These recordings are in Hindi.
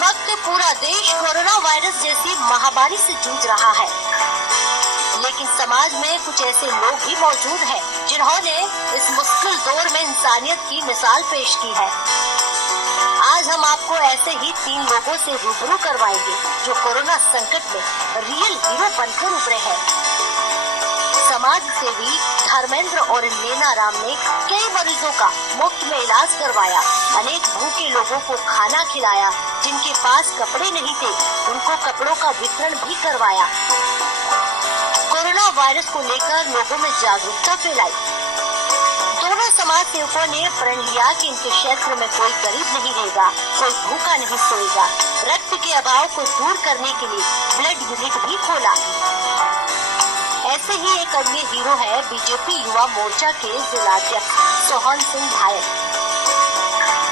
वक्त पूरा देश कोरोना वायरस जैसी महामारी से जूझ रहा है, लेकिन समाज में कुछ ऐसे लोग भी मौजूद हैं जिन्होंने इस मुश्किल दौर में इंसानियत की मिसाल पेश की है। आज हम आपको ऐसे ही 3 लोगों से रूबरू करवाएंगे जो कोरोना संकट में रियल हीरो बनकर उभरे हैं। समाज सेवी धर्मेंद्र और नैना राम ने कई मरीजों का मुफ्त में इलाज करवाया, अनेक भूखे लोगों को खाना खिलाया, जिनके पास कपड़े नहीं थे उनको कपड़ों का वितरण भी करवाया। कोरोना वायरस को लेकर लोगों में जागरूकता फैलाई। दोनों समाज सेवकों ने प्रण लिया कि इनके क्षेत्र में कोई गरीब नहीं रहेगा, कोई भूखा नहीं सोएगा। रक्त के अभाव को दूर करने के लिए ब्लड यूनिट भी खोला। ऐसे ही एक अन्य हीरो है बीजेपी युवा मोर्चा के जिलाध्यक्ष सोहन सिंह भायल,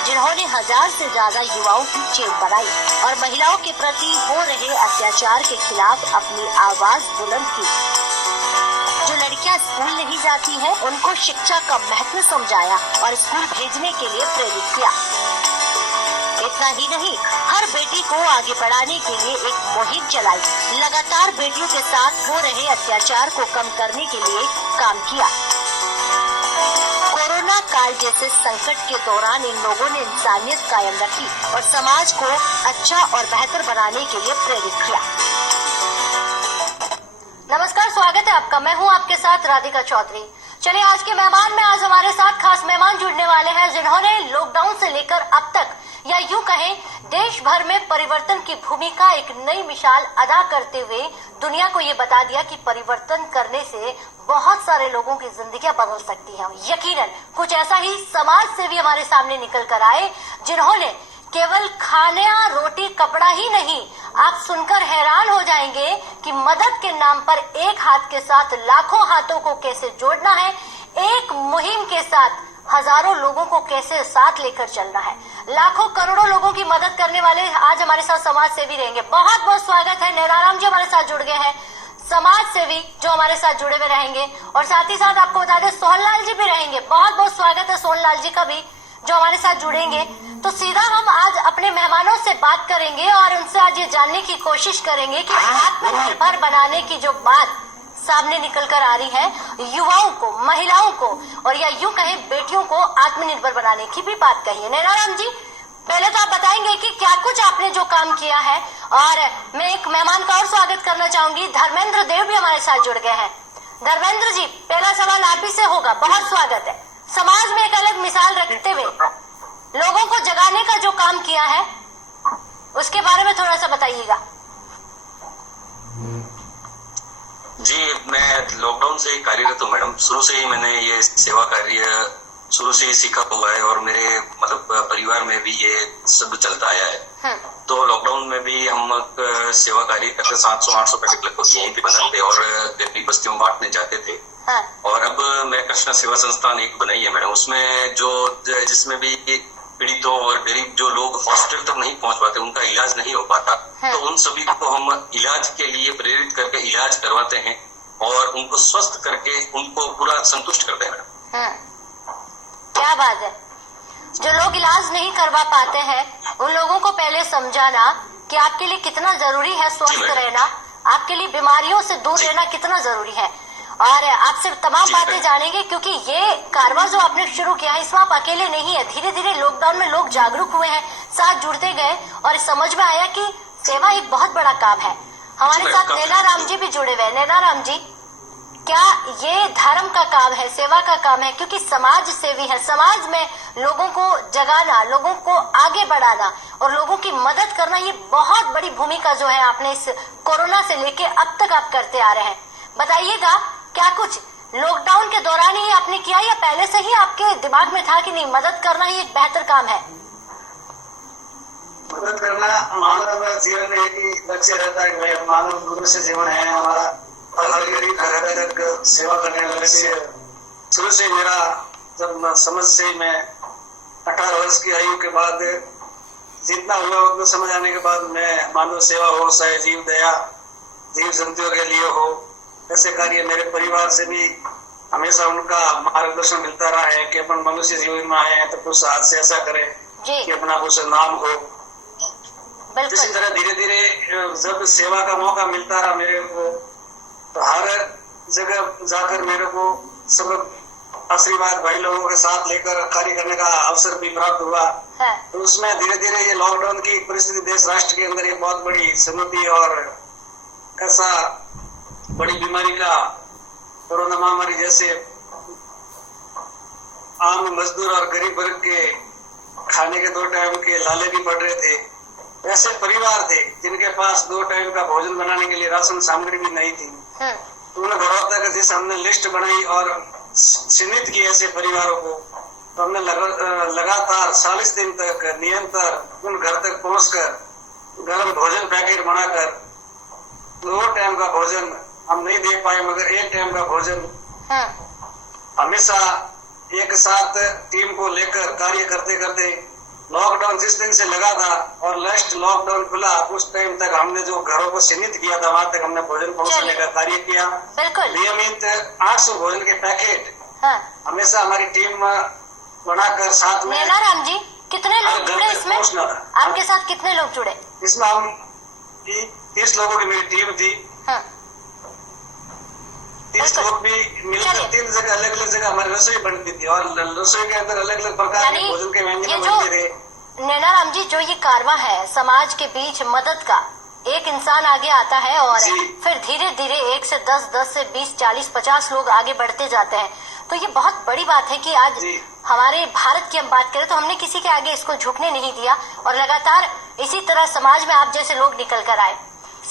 जिन्होंने 1000 से ज्यादा युवाओं की चेन बनाई और महिलाओं के प्रति हो रहे अत्याचार के खिलाफ अपनी आवाज बुलंद की। जो लड़कियां स्कूल नहीं जाती हैं, उनको शिक्षा का महत्व समझाया और स्कूल भेजने के लिए प्रेरित किया। इतना ही नहीं, हर बेटी को आगे बढ़ाने के लिए एक मुहिम चलाई। लगातार बेटियों के साथ हो रहे अत्याचार को कम करने के लिए काम किया। कोरोना काल जैसे संकट के दौरान इन लोगों ने इंसानियत कायम रखी और समाज को अच्छा और बेहतर बनाने के लिए प्रेरित किया। नमस्कार, स्वागत है आपका। मैं हूं आपके साथ राधिका चौधरी। चलिए, आज के मेहमान में आज हमारे साथ खास मेहमान जुड़ने वाले हैं जिन्होंने लॉकडाउन से लेकर अब तक, या यूं कहें देश भर में परिवर्तन की भूमिका एक नई मिसाल अदा करते हुए दुनिया को ये बता दिया कि परिवर्तन करने से बहुत सारे लोगों की जिंदगियां बदल सकती हैं। यकीनन कुछ ऐसा ही समाज से भी हमारे सामने निकल कर आए जिन्होंने केवल खाना, रोटी, कपड़ा ही नहीं, आप सुनकर हैरान हो जाएंगे कि मदद के नाम पर एक हाथ के साथ लाखों हाथों को कैसे जोड़ना है, एक मुहिम के साथ हजारों लोगों को कैसे साथ लेकर चलना है। लाखों करोड़ों लोगों की मदद करने वाले आज हमारे साथ समाज सेवी रहेंगे। बहुत बहुत स्वागत है। नैना राम जी हमारे साथ जुड़ गए हैं, समाज सेवी जो हमारे साथ जुड़े हुए रहेंगे, और साथ ही साथ आपको बता दें सोहन लाल जी भी रहेंगे। बहुत बहुत स्वागत है सोहन लाल जी का भी जो हमारे साथ जुड़ेंगे। तो सीधा हम आज अपने मेहमानों से बात करेंगे और उनसे आज ये जानने की कोशिश करेंगे कि आत्मनिर्भर बनाने की जो बात सामने निकल कर आ रही है, युवाओं को, महिलाओं को, और या यूं कहें बेटियों को आत्मनिर्भर बनाने की भी बात कही है। नैना राम जी, पहले तो आप बताएंगे कि क्या कुछ आपने जो काम किया है। और मैं एक मेहमान का और स्वागत करना चाहूंगी, धर्मेंद्र देव भी हमारे साथ जुड़ गए हैं। धर्मेंद्र जी, पहला सवाल आप ही से होगा। बहुत स्वागत है। समाज में एक अलग मिसाल रखते हुए लोगों को जगाने का जो काम किया है उसके बारे में थोड़ा सा बताइएगा। जी, मैं लॉकडाउन से कार्यरत हूँ मैडम। शुरू से ही मैंने ये सेवा कार्य शुरू से ही सीखा हुआ है और मेरे परिवार में भी ये सब चलता आया है। तो लॉकडाउन में भी हम सेवा कार्य करते, 700-800 पैकेट लगभग यहीं पे बनाते और गरीब बस्तियों में बांटने जाते थे। और अब मैं कृष्णा सेवा संस्थान एक बनाई है मैडम, उसमें जिसमें भी पीड़ितों और गरीब जो लोग हॉस्पिटल तक नहीं पहुंच पाते, उनका इलाज नहीं हो पाता, तो उन सभी को हम इलाज के लिए प्रेरित करके इलाज करवाते हैं और उनको स्वस्थ करके उनको पूरा संतुष्ट करते हैं मैडम। क्या बात है। जो लोग इलाज नहीं करवा पाते हैं उन लोगों को पहले समझाना कि आपके लिए कितना जरूरी है स्वस्थ रहना, आपके लिए बीमारियों से दूर रहना कितना जरूरी है। और आपसे तमाम बातें जानेंगे क्योंकि ये कारवा जो आपने शुरू किया है इसमें आप अकेले नहीं है। धीरे धीरे लॉकडाउन में लोग जागरूक हुए हैं, साथ जुड़ते गए और समझ में आया कि सेवा एक बहुत बड़ा काम है। हमारे साथ नैना राम जी भी जुड़े हुए। नैना राम जी, क्या ये धर्म का काम है, सेवा का काम है? क्योंकि समाज सेवी है, समाज में लोगों को जगाना, लोगों को आगे बढ़ाना और लोगों की मदद करना, ये बहुत बड़ी भूमिका जो है आपने इस कोरोना से लेके अब तक आप करते आ रहे हैं। बताइएगा, क्या कुछ लॉकडाउन के दौरान ही आपने किया या पहले से ही आपके दिमाग में था कि नहीं मदद करना ही एक बेहतर काम है? मदद करना मानव जीवन में एक ही लक्ष्य रहता है कि भाई मानव मनुष्य जीवन है हमारा, गरीब तक सेवा करने का लक्ष्य शुरू से मेरा। जब समझ से मैं 18 वर्ष की आयु के बाद जितना हुआ उतना समझ आने के बाद मैं मानव सेवा हो, चाहे जीव दया, जीव जंतुओं के लिए हो, ऐसे कार्य मेरे परिवार से भी हमेशा उनका मार्गदर्शन मिलता रहा है कि अपन मनुष्य जीवन में आए हैं तो कुछ हाथ से ऐसा करें कि अपना कुछ नाम हो। बिल्कुल। इसी तरह धीरे धीरे जब सेवा का मौका मिलता रहा मेरे को, तो हर जगह जाकर मेरे को सब आशीर्वाद भाई लोगों के साथ लेकर कार्य करने का अवसर भी प्राप्त हुआ। है। तो उसमें धीरे धीरे ये लॉकडाउन की परिस्थिति देश राष्ट्र के अंदर एक बहुत बड़ी चुनौती और ऐसा बड़ी बीमारी का कोरोना महामारी जैसे आम मजदूर और गरीब वर्ग के खाने के 2 टाइम के लाले भी पड़ रहे थे। ऐसे परिवार थे जिनके पास 2 टाइम का भोजन बनाने के लिए राशन सामग्री भी नहीं थी। उन घरों तक जैसे हमने लिस्ट बनाई और चिन्हित की ऐसे परिवारों को, तो हमने लगातार 40 दिन तक निरंतर उन घर तक पहुंचकर गर्म भोजन पैकेट बनाकर 2 टाइम का भोजन हम नहीं दे पाए, मगर 1 टाइम का भोजन हमेशा एक साथ टीम को लेकर कार्य करते करते लॉकडाउन जिस दिन से लगा था और लास्ट लॉकडाउन खुला उस टाइम तक हमने जो घरों को चिन्हित किया था वहां तक हमने भोजन पहुंचाने का कार्य किया। बिल्कुल। नियमित 800 भोजन के पैकेट हाँ। हमेशा हमारी टीम बनाकर साथ में। नैनाराम जी, कितने लोग जुड़े इसमें? आपके साथ कितने लोग जुड़े इसमें? हम 30 लोगों की मेरी टीम थी। हाँ। 30 लोग भी मिलकर 3 जगह अलग अलग जगह हमारी रसोई बनती थी और रसोई के अंदर अलग अलग प्रकार के भोजन के व्यंजन बनते थे। नैनाराम जी, जो ये कारवां है समाज के बीच मदद का, एक इंसान आगे आता है और फिर धीरे धीरे 1 से 10, 10 से 20, 40, 50 लोग आगे बढ़ते जाते हैं, तो ये बहुत बड़ी बात है कि आज हमारे भारत की हम बात करें तो हमने किसी के आगे इसको झुकने नहीं दिया और लगातार इसी तरह समाज में आप जैसे लोग निकल कर आए।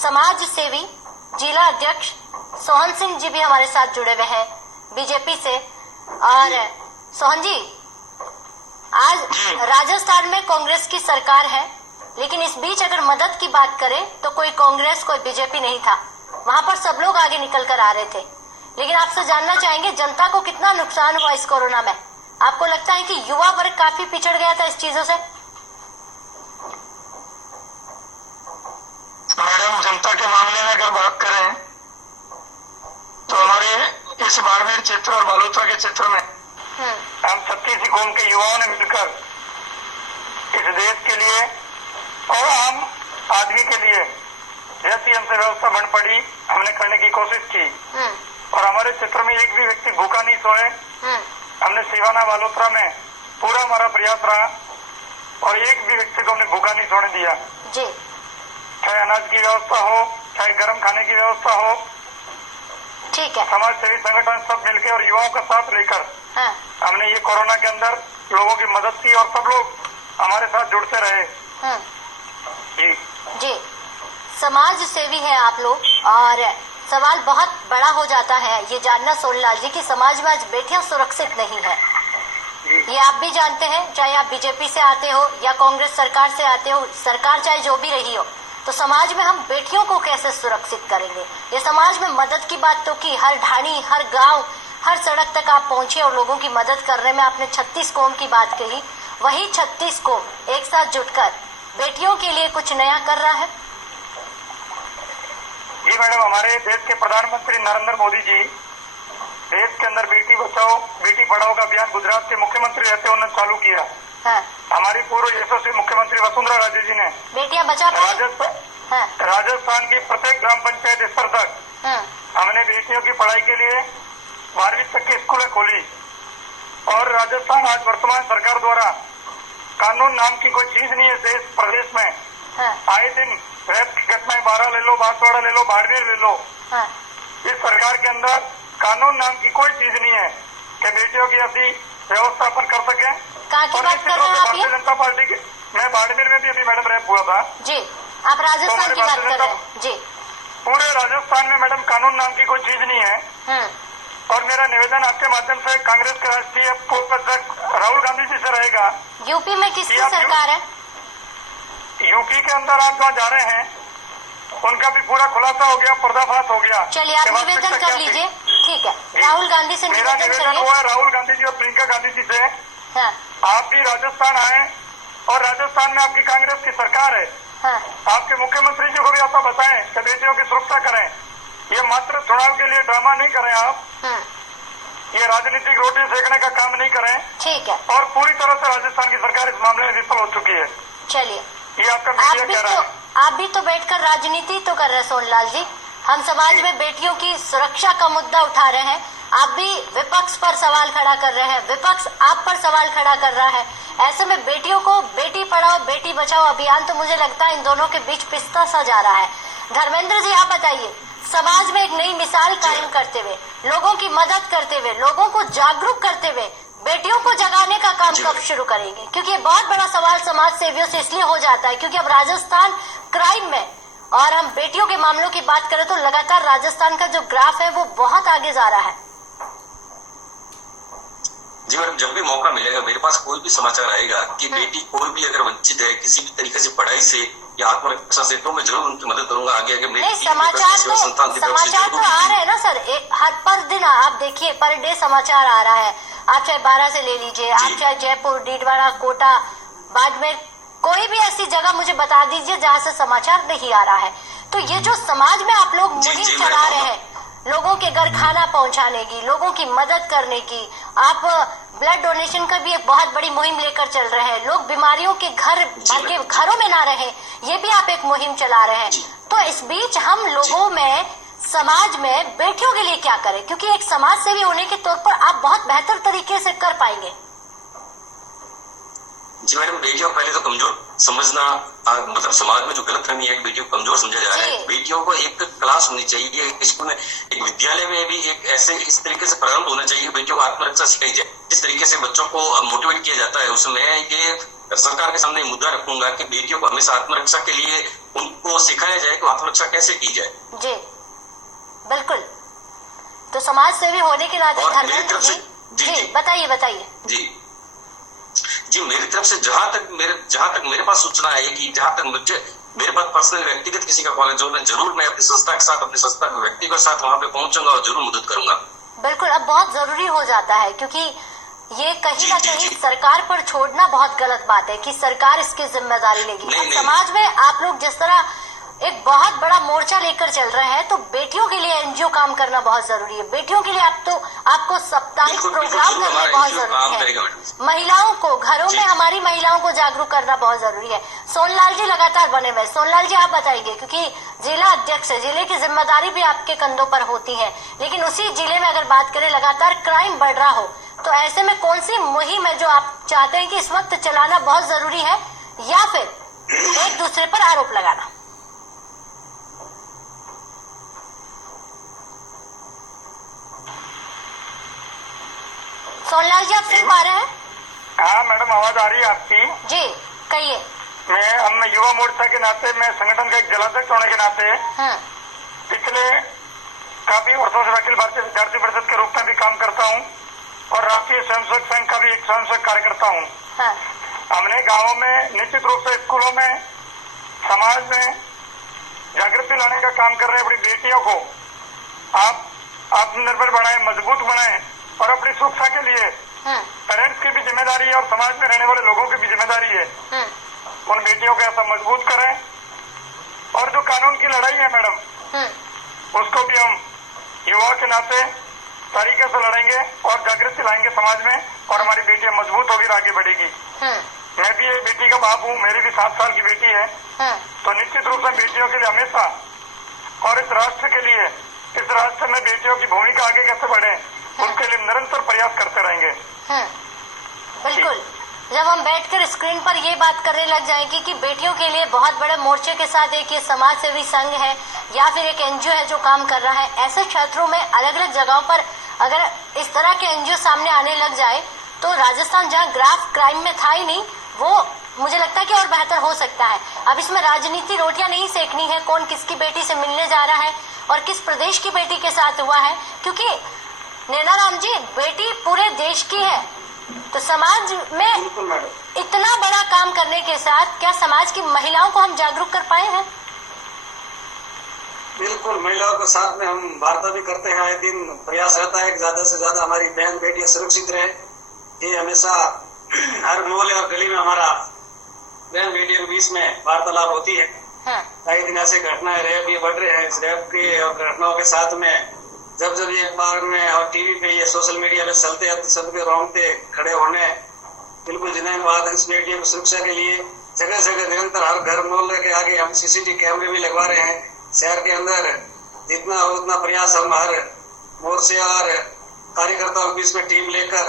समाज सेवी जिला अध्यक्ष सोहन सिंह जी भी हमारे साथ जुड़े हुए हैं बीजेपी से। और सोहन जी, आज राजस्थान में कांग्रेस की सरकार है, लेकिन इस बीच अगर मदद की बात करें तो कोई कांग्रेस कोई बीजेपी नहीं था, वहां पर सब लोग आगे निकल कर आ रहे थे। लेकिन आपसे जानना चाहेंगे जनता को कितना नुकसान हुआ इस कोरोना में? आपको लगता है कि युवा वर्ग काफी पिछड़ गया था इस चीजों से? मैडम, जनता के मामले में अगर बात करें तो हमारे इस बाड़मेर क्षेत्र और बालोतरा के क्षेत्र में हम 36 कौम के युवाओं ने मिलकर इस देश के लिए और आम आदमी के लिए जैसी हमसे व्यवस्था बन पड़ी हमने करने की कोशिश की और हमारे क्षेत्र में एक भी व्यक्ति भूखा नहीं सोए। हमने सिवाना बालोतरा में पूरा हमारा प्रयास रहा और एक भी व्यक्ति को हमने भूखा नहीं सोने दिया। चाहे अनाज की व्यवस्था हो, चाहे गर्म खाने की व्यवस्था हो, ठीक है। समाज सेवी संगठन सब मिलकर और युवाओं का साथ लेकर हमने ये कोरोना के अंदर लोगों की मदद की और सब लोग हमारे साथ जुड़ते रहे। जी, समाज सेवी है आप लोग और सवाल बहुत बड़ा हो जाता है ये जानना सोनलाल जी की समाज में आज बेटियां सुरक्षित नहीं है। ये आप भी जानते हैं, चाहे आप बीजेपी से आते हो या कांग्रेस सरकार से आते हो, सरकार चाहे जो भी रही हो, तो समाज में हम बेटियों को कैसे सुरक्षित करेंगे? ये समाज में मदद की बात तो की, हर ढाणी, हर गांव, हर सड़क तक आप पहुंचे और लोगों की मदद करने में आपने 36 कौम की बात कही। वही 36 कौम एक साथ जुटकर बेटियों के लिए कुछ नया कर रहा है। जी मैडम, हमारे देश के प्रधानमंत्री नरेंद्र मोदी जी देश के अंदर बेटी बचाओ बेटी पढ़ाओ का अभियान गुजरात के मुख्यमंत्री रहते उन्होंने चालू किया। हमारी पूर्व यशस्वी मुख्यमंत्री वसुंधरा राजे जी ने बेटियां बचा राजस्थान की प्रत्येक ग्राम पंचायत स्तर तक हमने बेटियों की पढ़ाई के लिए 12वीं तक की स्कूलें खोली और राजस्थान आज वर्तमान सरकार द्वारा कानून नाम की कोई चीज नहीं है देश प्रदेश में। आए दिन रेप की घटनाएं 12 ले लो, बांसवाड़ा ले लो, बाड़मेर ले लो, इस सरकार के अंदर कानून नाम की कोई चीज नहीं है कि बेटियों की ऐसी व्यवस्था अपन कर सके। भारतीय जनता पार्टी के मैं बाड़मेर में भी अभी मैडम रेप हुआ था जी, आप राजस्थान की बात कर रहे हैं जी। पूरे राजस्थान में मैडम कानून नाम की कोई चीज नहीं है और मेरा निवेदन आपके माध्यम से कांग्रेस के राष्ट्रीय पूर्व अध्यक्ष राहुल गांधी जी से रहेगा। यूपी में किसकी सरकार है? यूपी के अंदर आप जहाँ जा रहे हैं उनका भी पूरा खुलासा हो गया, पर्दाफाश हो गया। चलिए आप निवेदन कर लीजिए, ठीक है। राहुल गांधी से मेरा निवेदन हुआ है राहुल गांधी जी और प्रियंका गांधी जी से, आप भी राजस्थान आए और राजस्थान में आपकी कांग्रेस की सरकार है, आपके मुख्यमंत्री जी को भी ऐसा बताएं कि बेटियों की सुरक्षा करें। ये मात्र चुनाव के लिए ड्रामा नहीं करें आप, ये राजनीतिक रोटी सेकने का काम नहीं करें, ठीक है। और पूरी तरह से राजस्थान की सरकार इस मामले में विफल हो चुकी है। चलिए ये आपका मीडिया कह रहा है। आप भी तो बैठकर राजनीति तो कर रहे हैं सोनलाल जी। हम समाज में बेटियों की सुरक्षा का मुद्दा उठा रहे हैं, आप भी विपक्ष पर सवाल खड़ा कर रहे हैं, विपक्ष आप पर सवाल खड़ा कर रहा है। ऐसे में बेटियों को बेटी पढ़ाओ बेटी बचाओ अभियान तो मुझे लगता है इन दोनों के बीच पिसता सा जा रहा है। धर्मेंद्र जी आप बताइए, समाज में एक नई मिसाल कायम करते हुए, लोगों की मदद करते हुए, लोगों को जागरूक करते हुए बेटियों को जगाने का काम कब शुरू करेंगे? क्योंकि ये बहुत बड़ा सवाल समाज सेवियों से इसलिए हो जाता है क्योंकि अब राजस्थान क्राइम में, और हम बेटियों के मामलों की बात करें तो लगातार राजस्थान का जो ग्राफ है वो बहुत आगे जा रहा है। जी मैडम, जब भी मौका मिलेगा मेरे पास कोई भी समाचार आएगा कि बेटी कोई भी अगर वंचित है किसी भी तरीके से पढ़ाई से या आत्मरक्षा से, तो मैं जरूर उनकी मदद करूंगा। आगे नहीं, समाचार तो आ रहे हैं ना सर, हर पर दिन आप देखिए पर डे समाचार आ रहा है। आप चाहे 12 से ले लीजिए, आप चाहे जयपुर, डीडवाड़ा, कोटा, बाड़मेर, कोई भी ऐसी जगह मुझे बता दीजिए जहाँ से समाचार नहीं आ रहा है। तो ये जो समाज में आप लोग मुहिम चला रहे हैं, लोगों के घर खाना पहुंचाने की, लोगों की मदद करने की, आप ब्लड डोनेशन का भी एक बहुत बड़ी मुहिम लेकर चल रहे हैं, लोग बीमारियों के घर भर के घरों में ना रहे, ये भी आप एक मुहिम चला रहे हैं। तो इस बीच हम लोगों में, समाज में बेटियों के लिए क्या करें? क्योंकि एक समाज सेवी होने के तौर पर आप बहुत बेहतर तरीके से कर पाएंगे। जी मैडम, बेटियों को पहले तो कमजोर समझना, मतलब समाज में जो गलतफहमी है बेटियों को कमजोर समझा जा रहा है। बेटियों को एक क्लास होनी चाहिए स्कूल में, एक विद्यालय में भी एक ऐसे इस तरीके से प्रारंभ होना चाहिए, बेटियों को आत्मरक्षा सिखाई जाए। जिस तरीके से बच्चों को मोटिवेट किया जाता है, उसमें ये सरकार के सामने मुद्दा रखूंगा कि बेटियों को हमेशा आत्मरक्षा के लिए उनको सिखाया जाए कि आत्मरक्षा कैसे की जाए। जी बिल्कुल। तो समाज सेवी होने के नाते धर्मेंद्र जी बताइए। जी मेरी तरफ से जहां तक मेरे पास सूचना है कि जहां तक मेरे पास पर्सनल व्यक्तिगत किसी का कॉल है, जरूर मैं अपनी संस्था के साथ, अपनी संस्था के व्यक्ति के साथ वहां पे पहुंचूंगा और जरूर मदद करूंगा। बिल्कुल, अब बहुत जरूरी हो जाता है क्योंकि ये कहीं ना कहीं सरकार पर छोड़ना बहुत गलत बात है कि सरकार इसकी जिम्मेदारी लेगी। समाज में आप लोग जिस तरह एक बहुत बड़ा मोर्चा लेकर चल रहे हैं, तो बेटियों के लिए एनजीओ काम करना बहुत जरूरी है। बेटियों के लिए आपको साप्ताहिक प्रोग्राम करना बहुत जरूरी है। महिलाओं को घरों में, हमारी महिलाओं को जागरूक करना बहुत जरूरी है। सोनलाल जी लगातार बने हुए, सोनलाल जी आप बताइए, क्योंकि जिला अध्यक्ष है, जिले की जिम्मेदारी भी आपके कंधों पर होती है, लेकिन उसी जिले में अगर बात करें लगातार क्राइम बढ़ रहा हो, तो ऐसे में कौन सी मुहिम है जो आप चाहते हैं कि इस वक्त चलाना बहुत जरूरी है, या फिर एक दूसरे पर आरोप लगाना? सोनलाल जी आप सुन पा रहे हैं? हाँ मैडम, आवाज आ रही है आपकी। जी कहिए। हम युवा मोर्चा के नाते, मैं संगठन का एक जिलाध्यक्ष होने के नाते पिछले काफी वर्षों से अखिल भारतीय विद्यार्थी परिषद के रूप में भी काम करता हूँ और राष्ट्रीय स्वयंसेवक संघ का भी एक स्वयंसेवक कार्यकर्ता हूँ। हमने गाँवों में, निश्चित रूप से स्कूलों में, समाज में जागृति लाने का काम कर रहे हैं। अपनी बेटियों को आप आत्मनिर्भर बनाए, मजबूत बनाए और अपनी सुरक्षा के लिए पेरेंट्स की भी जिम्मेदारी है और समाज में रहने वाले लोगों की भी जिम्मेदारी है। उन बेटियों को ऐसा मजबूत करें और जो कानून की लड़ाई है मैडम, उसको भी हम युवा के नाते तरीके से लड़ेंगे और जागृति लाएंगे समाज में, और हमारी बेटियां मजबूत होगी, आगे बढ़ेगी। मैं भी एक बेटी का बाप हूँ, मेरी भी 7 साल की बेटी है। तो निश्चित रूप से बेटियों के लिए हमेशा, और इस राष्ट्र के लिए, इस राष्ट्र में बेटियों की भूमिका आगे कैसे बढ़े, उसके लिए निरंतर प्रयास करते रहेंगे। बिल्कुल। जब हम बैठकर स्क्रीन पर ये बात करने लग जाएंगे कि बेटियों के लिए बहुत बड़े मोर्चे के साथ एक ये समाज सेवी संघ है या फिर एक एनजीओ है जो काम कर रहा है, ऐसे क्षेत्रों में अलग अलग जगहों पर अगर इस तरह के एनजीओ सामने आने लग जाए, तो राजस्थान जहाँ ग्राफ क्राइम में था ही नहीं, वो मुझे लगता है कि और बेहतर हो सकता है। अब इसमें राजनीति रोटियां नहीं सेकनी है, कौन किसकी बेटी से मिलने जा रहा है और किस प्रदेश की बेटी के साथ हुआ है, क्योंकि नैनाराम जी, बेटी पूरे देश की है। तो समाज में इतना बड़ा काम करने के साथ क्या समाज की महिलाओं को हम जागरूक कर पाए हैं? बिल्कुल, महिलाओं के साथ में हम वार्ता भी करते हैं। आए दिन प्रयास रहता है कि ज्यादा से ज्यादा हमारी बहन बेटियां सुरक्षित रहे। ये हमेशा हर मोहल्ले और गली में हमारा बहन बेटियों के बीच में वार्तालाप होती है। कई दिन ऐसे घटनाएं रेप ये बढ़ रहे हैं। इस रेप के और घटनाओं के साथ में जब ये अखबार में और टीवी पे, ये सोशल मीडिया पे चलते हैं, तो सबके रोंगटे खड़े होने बिल्कुल जिन्हें बात इस बेटियों की सुरक्षा के लिए जगह जगह निरंतर हर घर मोहल्ले के आगे हम सीसीटीवी कैमरे भी लगवा रहे हैं। शहर के अंदर जितना हो उतना प्रयास हम हर मोर्चे और कार्यकर्ताओं के बीच में टीम लेकर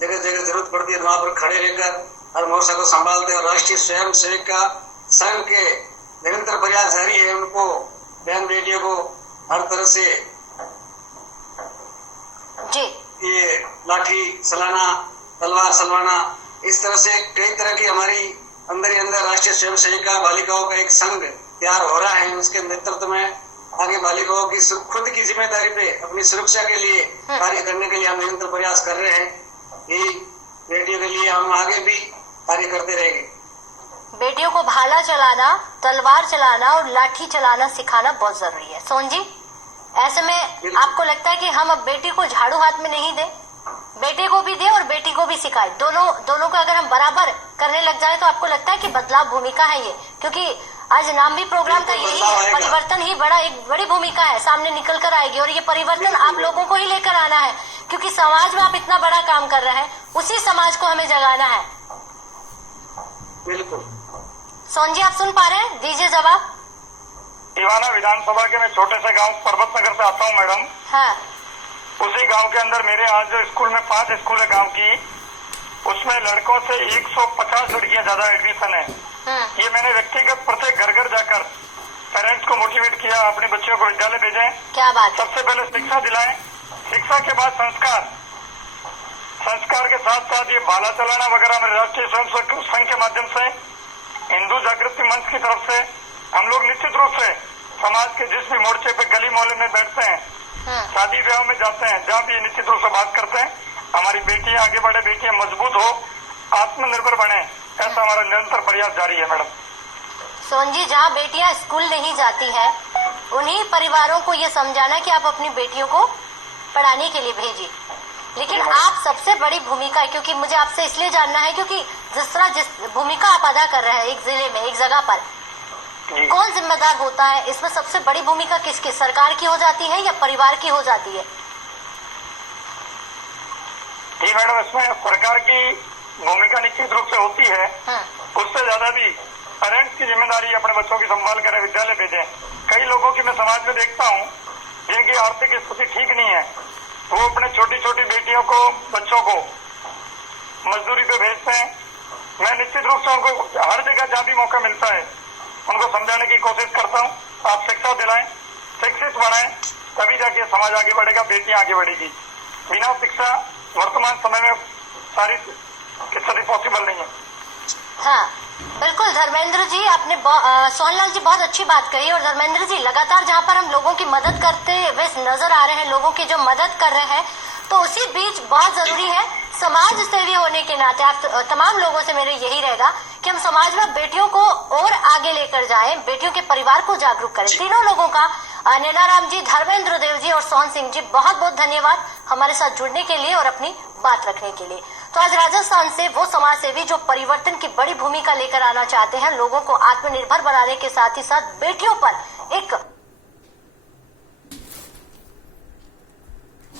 जगह जगह जरूरत पड़ती है वहां पर खड़े रहकर हर मोर्चा को संभालते हैं। और राष्ट्रीय स्वयं सेविका संघ के निरंतर प्रयास जारी है, उनको बहन बेटियों को हर तरह से जी ये लाठी चलाना, तलवार चलवाना, इस तरह से कई तरह की हमारी अंदर ही अंदर राष्ट्रीय स्वयं सेविका बालिकाओं का एक संघ तैयार हो रहा है। उसके नेतृत्व में आगे बालिकाओं की खुद की जिम्मेदारी पे अपनी सुरक्षा के लिए कार्य करने के लिए हम निरंतर प्रयास कर रहे हैं। यही बेटियों के लिए हम आगे भी कार्य करते रहेंगे। बेटियों को भाला चलाना, तलवार चलाना और लाठी चलाना सिखाना बहुत जरूरी है। सोन जी, ऐसे में आपको लगता है कि हम अब बेटी को झाड़ू हाथ में नहीं दें, बेटे को भी दे और बेटी को भी सिखाए, दोनों को अगर हम बराबर करने लग जाए तो आपको लगता है कि बदलाव भूमिका है ये? क्योंकि आज नाम भी प्रोग्राम का यही है, परिवर्तन ही एक बड़ी भूमिका है, सामने निकल कर आएगी और ये परिवर्तन आप लोगों को ही लेकर आना है, क्योंकि समाज में आप इतना बड़ा काम कर रहे हैं, उसी समाज को हमें जगाना है। बिल्कुल। सोन जी, आप सुन पा रहे हैं? दीजिए जवाब। दीवाना विधानसभा के मैं छोटे से गांव पर्वत नगर से आता हूं मैडम। हाँ। उसी गांव के अंदर मेरे आज जो स्कूल में 5 स्कूल है गांव की, उसमें लड़कों से 150 लड़कियां ज्यादा एडमिशन है। ये मैंने व्यक्तिगत प्रत्येक घर घर जाकर पेरेंट्स को मोटिवेट किया, अपने बच्चों को विद्यालय भेजें। क्या बात। सबसे पहले शिक्षा दिलाएं, शिक्षा के बाद संस्कार के साथ साथ ये भाला चलाना वगैरह हमारे राष्ट्रीय स्वयं संघ के माध्यम से, हिंदू जागृति मंच की तरफ से हम लोग निश्चित रूप से समाज के जिस भी मोर्चे पे गली मोहल्ले में बैठते हैं, शादी ब्याह में जाते हैं, जहाँ भी निश्चित रूप से बात करते हैं, हमारी बेटियां आगे बढ़े, बेटियां मजबूत हो, आत्मनिर्भर बने, ऐसा हमारा निरंतर प्रयास जारी है मैडम। सोन जी, जहाँ बेटियां स्कूल नहीं जाती हैं, उन्हीं परिवारों को ये समझाना कि आप अपनी बेटियों को पढ़ाने के लिए भेजिए, लेकिन आप सबसे बड़ी भूमिका, क्योंकि मुझे आपसे इसलिए जानना है क्योंकि जिस भूमिका आप अदा कर रहे हैं एक जिले में, एक जगह पर, कौन जिम्मेदार होता है इसमें? सबसे बड़ी भूमिका किसकी, सरकार की हो जाती है या परिवार की हो जाती है? जी मैडम, इसमें सरकार की भूमिका निश्चित रूप से होती है। उससे ज्यादा भी पेरेंट्स की जिम्मेदारी अपने बच्चों की संभाल करें, विद्यालय भेजें। कई लोगों की मैं समाज में देखता हूँ जिनकी आर्थिक स्थिति ठीक नहीं है, वो अपने छोटी छोटी बेटियों को, बच्चों को मजदूरी पे भेजते हैं। मैं निश्चित रूप से उनको हर जगह जहाँ भी मौका मिलता है उनको समझाने की कोशिश करता हूँ। आप शिक्षा दिलाएं, शिक्षित बनाएं, तभी जाके समाज आगे बढ़ेगा, बेटियां आगे बढ़ेगी। बिना शिक्षा वर्तमान समय में सारी स्थिति पॉसिबल नहीं है। हाँ बिल्कुल धर्मेंद्र जी, आपने सोहनलाल जी बहुत अच्छी बात कही। और धर्मेंद्र जी, लगातार जहाँ पर हम लोगों की मदद करते हुए नजर आ रहे हैं, लोगों की जो मदद कर रहे हैं, तो उसी बीच बहुत जरूरी है समाज सेवी होने के नाते आप तमाम लोगों से मेरे यही रहेगा कि हम समाज में बेटियों को और आगे लेकर जाएं, बेटियों के परिवार को जागरूक करें। तीनों लोगों का, नैनाराम जी, धर्मेंद्र देव जी और सोहन सिंह जी, बहुत बहुत धन्यवाद हमारे साथ जुड़ने के लिए और अपनी बात रखने के लिए। तो आज राजस्थान से वो समाज सेवी जो परिवर्तन की बड़ी भूमिका लेकर आना चाहते हैं, लोगों को आत्मनिर्भर बनाने के साथ ही साथ बेटियों पर एक